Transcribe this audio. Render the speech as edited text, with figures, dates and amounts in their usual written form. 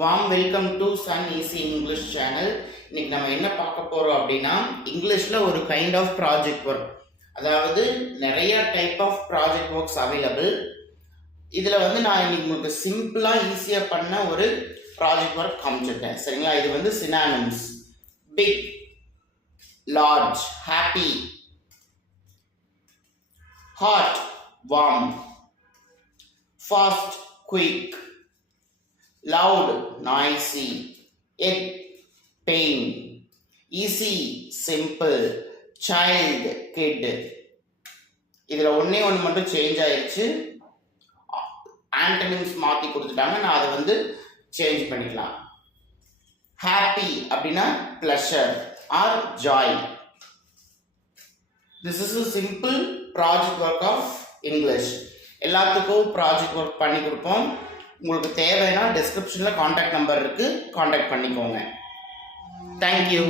Warm welcome to Sun Easy English channel. இன்னைக்கு நம்ம என்ன பார்க்க போகிறோம் அப்படின்னா, இங்கிலீஷில் ஒரு கைண்ட் ஆஃப் ப்ராஜெக்ட் ஒர்க், அதாவது நிறைய type of project works available. இதில் நான் இன்னைக்கு உங்களுக்கு சிம்பிளாக ஈஸியாக பண்ண ஒரு ப்ராஜெக்ட் ஒர்க் காமிச்சிருக்கேன். சரிங்களா? இது synonyms: big, large, happy, hot, warm, fast, quick, loud, noisy, egg, pain, easy, simple, child, kid. இதில் ஒன்றே மட்டும் சேஞ்ச் ஆயிடுச்சு. ஆண்டனிம்ஸ் மாற்றி கொடுத்துட்டாங்க. நான் அதை சேஞ்ச் பண்ணிக்கலாம். ஹாப்பி அப்படின்னா pleasure or joy. This is a simple project work of English. எல்லாத்துக்கும் ப்ராஜெக்ட் ஒர்க் பண்ணி கொடுப்போம். உங்களுக்கு தேவைன்னா டிஸ்கிரிப்ஷனில் காண்டாக்ட் நம்பர் இருக்குது, காண்டாக்ட் பண்ணிக்கோங்க. தேங்க்யூ.